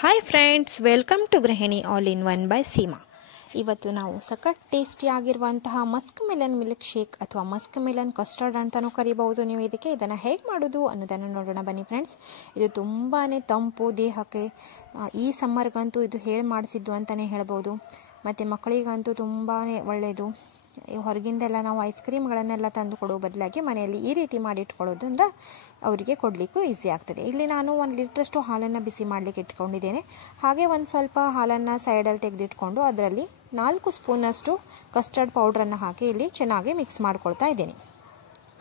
Hi friends, welcome to ಗೃಹಿಣಿ all in one by Seema. ಇವತ್ತು ನಾವು ಸಖತ್ ಟೇಸ್ಟಿಯಾಗಿರುವಂತಹ ಮಸ್ಕ್ ಮೆಲನ್ ಮಿಲ್ಕ್ ಶೇಕ್ ಅಥವಾ ಮಸ್ಕ್ ಮೆಲನ್ ಕಸ್ಟರ್ಡ್ ಅಂತಲೂ ಕರಿಬಹುದು. ನೀವು ಇದನ್ನು ಹೇಗೆ ಮಾಡೋದು ಅನ್ನೋದನ್ನು ನೋಡೋಣ ಬನ್ನಿ ಫ್ರೆಂಡ್ಸ್. ಇದು ತುಂಬಾ ತಂಪು ದೇಹಕ್ಕೆ. ಈ ಸಮ್ಮರ್ಗಂತೂ ಇದು ಹೇಳಿ ಮಾಡಿಸಿದ್ದು ಅಂತಲೇ ಹೇಳ್ಬೋದು. ಮತ್ತು ಮಕ್ಕಳಿಗಂತೂ ತುಂಬಾ ಒಳ್ಳೆಯದು. ಹೊರಗಿಂದೆಲ್ಲ ನಾವು ಐಸ್ ಕ್ರೀಮ್ಗಳನ್ನೆಲ್ಲ ತಂದು ಕೊಡೋ ಬದಲಾಗಿ ಮನೆಯಲ್ಲಿ ಈ ರೀತಿ ಮಾಡಿಟ್ಕೊಳ್ಳೋದು ಅಂದ್ರೆ ಅವರಿಗೆ ಕೊಡಲಿಕ್ಕೂ ಈಸಿ ಆಗ್ತದೆ. ಇಲ್ಲಿ ನಾನು 1 ಲೀಟ್ರಷ್ಟು ಹಾಲನ್ನು ಬಿಸಿ ಮಾಡಲಿಕ್ಕೆ ಇಟ್ಕೊಂಡಿದ್ದೇನೆ. ಹಾಗೆ ಒಂದು ಸ್ವಲ್ಪ ಹಾಲನ್ನು ಸೈಡಲ್ಲಿ ತೆಗೆದಿಟ್ಕೊಂಡು ಅದರಲ್ಲಿ 4 ಸ್ಪೂನಷ್ಟು ಕಸ್ಟರ್ಡ್ ಪೌಡ್ರನ್ನು ಹಾಕಿ ಇಲ್ಲಿ ಚೆನ್ನಾಗಿ ಮಿಕ್ಸ್ ಮಾಡ್ಕೊಳ್ತಾ ಇದ್ದೇನೆ.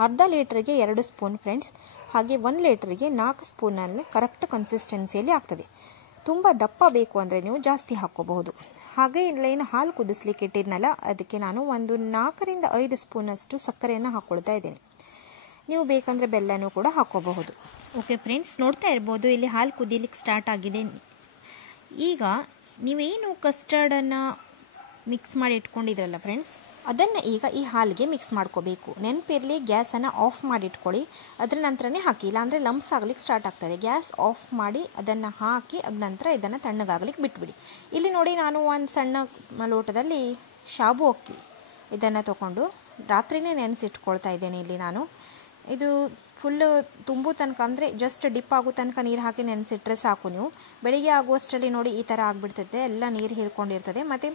ಅರ್ಧ ಲೀಟ್ರಿಗೆ 2 ಸ್ಪೂನ್ ಫ್ರೆಂಡ್ಸ್. ಹಾಗೆ 1 ಲೀಟ್ರಿಗೆ 4 ಸ್ಪೂನಲ್ಲಿ ಕರೆಕ್ಟ್ ಕನ್ಸಿಸ್ಟೆನ್ಸಿಯಲ್ಲಿ ಆಗ್ತದೆ. ತುಂಬ ದಪ್ಪ ಬೇಕು ಅಂದರೆ ನೀವು ಜಾಸ್ತಿ ಹಾಕ್ಕೋಬಹುದು. ಹಾಗೆ ಇಲ್ಲೇನು ಹಾಲು ಕುದಿಸ್ಲಿಕ್ಕೆ ಇಟ್ಟಿದ್ನಲ್ಲ, ಅದಕ್ಕೆ ನಾನು ಒಂದು 4 ರಿಂದ 5 ಸ್ಪೂನಷ್ಟು ಸಕ್ಕರೆಯನ್ನು ಹಾಕ್ಕೊಳ್ತಾ ಇದ್ದೇನೆ. ನೀವು ಬೇಕಂದರೆ ಬೆಲ್ಲನೂ ಕೂಡ ಹಾಕ್ಕೋಬಹುದು. ಓಕೆ ಫ್ರೆಂಡ್ಸ್, ನೋಡ್ತಾ ಇರ್ಬೋದು ಇಲ್ಲಿ ಹಾಲು ಕುದಿಲಿಕ್ಕೆ ಸ್ಟಾರ್ಟ್ ಆಗಿದೆ. ಈಗ ನೀವೇನು ಕಸ್ಟರ್ಡನ್ನು ಮಿಕ್ಸ್ ಮಾಡಿ ಇಟ್ಕೊಂಡಿದ್ರಲ್ಲ ಫ್ರೆಂಡ್ಸ್, ಅದನ್ನು ಈಗ ಈ ಹಾಲಿಗೆ ಮಿಕ್ಸ್ ಮಾಡ್ಕೋಬೇಕು. ನೆನಪಿರಲಿ, ಗ್ಯಾಸನ್ನು ಆಫ್ ಮಾಡಿ ಇಟ್ಕೊಳ್ಳಿ. ಅದರ ನಂತರನೇ ಹಾಕಿ, ಇಲ್ಲಾಂದರೆ ಲಂಪ್ಸ್ ಆಗಲಿಕ್ಕೆ ಸ್ಟಾರ್ಟ್ ಆಗ್ತದೆ. ಗ್ಯಾಸ್ ಆಫ್ ಮಾಡಿ ಅದನ್ನು ಹಾಕಿ ಅದ ನಂತರ ಇದನ್ನು ತಣ್ಣಗಾಗಲಿಕ್ಕೆ ಬಿಟ್ಬಿಡಿ. ಇಲ್ಲಿ ನೋಡಿ, ನಾನು ಒಂದು ಸಣ್ಣ ಲೋಟದಲ್ಲಿ ಶಾಬು ಅಕ್ಕಿ ಇದನ್ನು ತೊಗೊಂಡು ರಾತ್ರಿನೇ ನೆನೆಸಿಟ್ಕೊಳ್ತಾ ಇದ್ದೇನೆ. ಇಲ್ಲಿ ನಾನು ಇದು ಫುಲ್ಲು ತುಂಬು ತನಕ ಅಂದರೆ ಜಸ್ಟ್ ಡಿಪ್ ಆಗೋ ತನಕ ನೀರು ಹಾಕಿ ನೆನೆಸಿಟ್ರೆ ಸಾಕು. ನೀವು ಬೆಳಿಗ್ಗೆ ಆಗುವಷ್ಟರಲ್ಲಿ ನೋಡಿ ಈ ಥರ ಆಗಿಬಿಡ್ತದೆ, ಎಲ್ಲ ನೀರು ಹೀರ್ಕೊಂಡಿರ್ತದೆ. ಮತ್ತು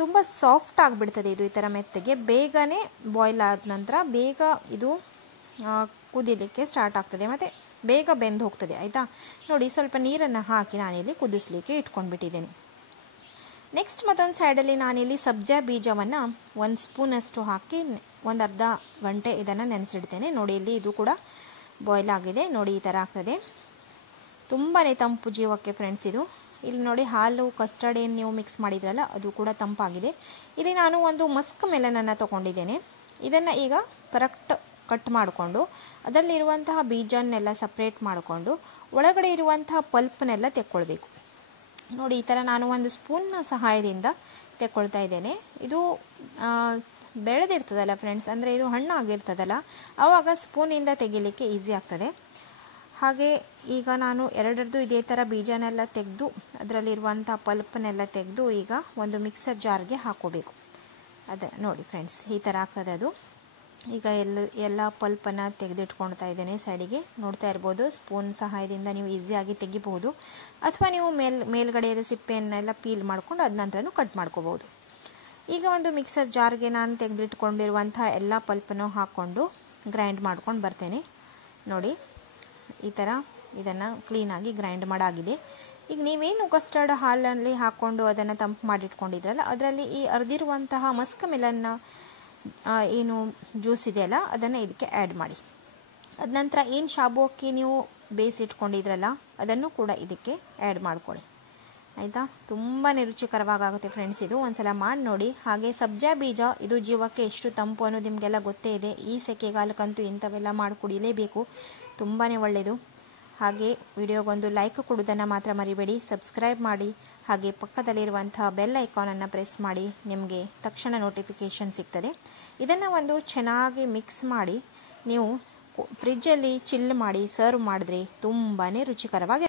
ತುಂಬ ಸಾಫ್ಟ್ ಆಗಿಬಿಡ್ತದೆ ಇದು. ಈ ಥರ ಮೆತ್ತಗೆ ಬೇಗನೆ ಬಾಯ್ಲ್ ಆದ ನಂತರ ಬೇಗ ಇದು ಕುದಿಲಿಕ್ಕೆ ಸ್ಟಾರ್ಟ್ ಆಗ್ತದೆ ಮತ್ತು ಬೇಗ ಬೆಂದು ಹೋಗ್ತದೆ. ಆಯಿತಾ, ನೋಡಿ ಸ್ವಲ್ಪ ನೀರನ್ನು ಹಾಕಿ ನಾನಿಲ್ಲಿ ಕುದಿಸ್ಲಿಕ್ಕೆ ಇಟ್ಕೊಂಡ್ಬಿಟ್ಟಿದ್ದೇನೆ. ನೆಕ್ಸ್ಟ್ ಮತ್ತೊಂದು ಸೈಡಲ್ಲಿ ನಾನಿಲ್ಲಿ ಸಬ್ಜಾ ಬೀಜವನ್ನು 1 ಸ್ಪೂನಷ್ಟು ಹಾಕಿ ಒಂದು ಅರ್ಧ ಗಂಟೆ ಇದನ್ನು ನೆನೆಸಿಡ್ತೇನೆ. ನೋಡಿ ಇಲ್ಲಿ ಇದು ಕೂಡ ಬಾಯ್ಲ್ ಆಗಿದೆ. ನೋಡಿ ಈ ಥರ ಆಗ್ತದೆ. ತುಂಬಾ ತಂಪು ಜೀವಕ್ಕೆ ಫ್ರೆಂಡ್ಸ್ ಇದು. ಇಲ್ಲಿ ನೋಡಿ ಹಾಲು ಕಸ್ಟರ್ಡ್ ಏನು ನೀವು ಮಿಕ್ಸ್ ಮಾಡಿದ್ರಲ್ಲ ಅದು ಕೂಡ ತಂಪಾಗಿದೆ. ಇಲ್ಲಿ ನಾನು ಒಂದು ಮಸ್ಕ್ ಮೆಲನನ್ನು ತೊಗೊಂಡಿದ್ದೇನೆ. ಇದನ್ನು ಈಗ ಕರೆಕ್ಟ್ ಕಟ್ ಮಾಡಿಕೊಂಡು ಅದರಲ್ಲಿರುವಂತಹ ಬೀಜನ್ನೆಲ್ಲ ಸಪ್ರೇಟ್ ಮಾಡಿಕೊಂಡು ಒಳಗಡೆ ಇರುವಂತಹ ಪಲ್ಪ್ನೆಲ್ಲ ತೆಕ್ಕೊಳ್ಬೇಕು. ನೋಡಿ ಈ ಥರ ನಾನು ಒಂದು ಸ್ಪೂನ್ನ ಸಹಾಯದಿಂದ ತೆಕ್ಕೊಳ್ತಾ ಇದ್ದೇನೆ. ಇದು ಬೆಳೆದಿರ್ತದಲ್ಲ ಫ್ರೆಂಡ್ಸ್, ಅಂದರೆ ಇದು ಹಣ್ಣಾಗಿರ್ತದಲ್ಲ, ಆವಾಗ ಸ್ಪೂನಿಂದ ತೆಗಿಲಿಕ್ಕೆ ಈಸಿ ಆಗ್ತದೆ. ಹಾಗೆ ಈಗ ನಾನು ಎರಡರದ್ದು ಇದೇ ಥರ ಬೀಜನೆಲ್ಲ ತೆಗೆದು ಅದರಲ್ಲಿರುವಂಥ ಪಲ್ಪನ್ನೆಲ್ಲ ತೆಗೆದು ಈಗ ಒಂದು ಮಿಕ್ಸರ್ ಜಾರ್ಗೆ ಹಾಕೋಬೇಕು. ಅದೇ ನೋಡಿ ಫ್ರೆಂಡ್ಸ್, ಈ ಥರ ಆಗ್ತದೆ ಅದು. ಈಗ ಎಲ್ಲ ಪಲ್ಪನ್ನು ತೆಗೆದಿಟ್ಕೊಳ್ತಾ ಇದ್ದೇನೆ ಸೈಡಿಗೆ. ನೋಡ್ತಾ ಇರ್ಬೋದು, ಸ್ಪೂನ್ ಸಹಾಯದಿಂದ ನೀವು ಈಸಿಯಾಗಿ ತೆಗಿಬಹುದು, ಅಥವಾ ನೀವು ಮೇಲ್ಗಡೆ ಸಿಪ್ಪೆಯನ್ನೆಲ್ಲ ಪೀಲ್ ಮಾಡ್ಕೊಂಡು ಅದ ನಂತರನೂ ಕಟ್ ಮಾಡ್ಕೋಬಹುದು. ಈಗ ಒಂದು ಮಿಕ್ಸರ್ ಜಾರ್ಗೆ ನಾನು ತೆಗೆದಿಟ್ಕೊಂಡಿರುವಂಥ ಎಲ್ಲ ಪಲ್ಪನ್ನು ಹಾಕ್ಕೊಂಡು ಗ್ರೈಂಡ್ ಮಾಡ್ಕೊಂಡು ಬರ್ತೇನೆ. ನೋಡಿ ಈ ಥರ ಇದನ್ನು ಕ್ಲೀನಾಗಿ ಗ್ರೈಂಡ್ ಮಾಡಾಗಿದೆ. ಈಗ ನೀವೇನು ಕಸ್ಟರ್ಡ್ ಹಾಲಲ್ಲಿ ಹಾಕ್ಕೊಂಡು ಅದನ್ನು ತಂಪು ಮಾಡಿಟ್ಕೊಂಡಿದ್ರಲ್ಲ, ಅದರಲ್ಲಿ ಈ ಅರ್ದಿರುವಂತಹ ಮಸ್ಕ್ ಮೆಲನ್ನ ಏನು ಜ್ಯೂಸ್ ಇದೆಯಲ್ಲ ಅದನ್ನು ಇದಕ್ಕೆ ಆ್ಯಡ್ ಮಾಡಿ. ಅದ ನಂತರ ಏನು ಶಾಬು ಅಕ್ಕಿ ನೀವು ಬೇಯಿಸಿಟ್ಕೊಂಡಿದ್ರಲ್ಲ ಅದನ್ನು ಕೂಡ ಇದಕ್ಕೆ ಆ್ಯಡ್ ಮಾಡ್ಕೊಳ್ಳಿ. ಆಯಿತಾ, ತುಂಬಾ ರುಚಿಕರವಾಗುತ್ತೆ ಫ್ರೆಂಡ್ಸ್. ಇದು ಒಂದ್ಸಲ ಮಾಡಿ ನೋಡಿ. ಹಾಗೆ ಸಬ್ಜಾ ಬೀಜ ಇದು ಜೀವಕ್ಕೆ ಎಷ್ಟು ತಂಪು ಅನ್ನೋದು ನಿಮಗೆಲ್ಲ ಗೊತ್ತೇ ಇದೆ. ಈ ಸೆಕೆಗಾಲಕ್ಕಂತೂ ಇಂಥವೆಲ್ಲ ಮಾಡಿ ಕುಡಿಯಲೇಬೇಕು, ತುಂಬಾ ಒಳ್ಳೆಯದು. ಹಾಗೆ ವಿಡಿಯೋಗೊಂದು ಲೈಕ್ ಕೊಡೋದನ್ನು ಮಾತ್ರ ಮರಿಬೇಡಿ. ಸಬ್ಸ್ಕ್ರೈಬ್ ಮಾಡಿ. ಹಾಗೆ ಪಕ್ಕದಲ್ಲಿರುವಂಥ ಬೆಲ್ ಐಕಾನನ್ನು ಪ್ರೆಸ್ ಮಾಡಿ, ನಿಮಗೆ ತಕ್ಷಣ ನೋಟಿಫಿಕೇಷನ್ ಸಿಗ್ತದೆ. ಇದನ್ನು ಒಂದು ಚೆನ್ನಾಗಿ ಮಿಕ್ಸ್ ಮಾಡಿ ನೀವು ಫ್ರಿಜ್ಜಲ್ಲಿ ಚಿಲ್ ಮಾಡಿ ಸರ್ವ್ ಮಾಡಿದ್ರೆ ತುಂಬಾ ರುಚಿಕರವಾಗಿ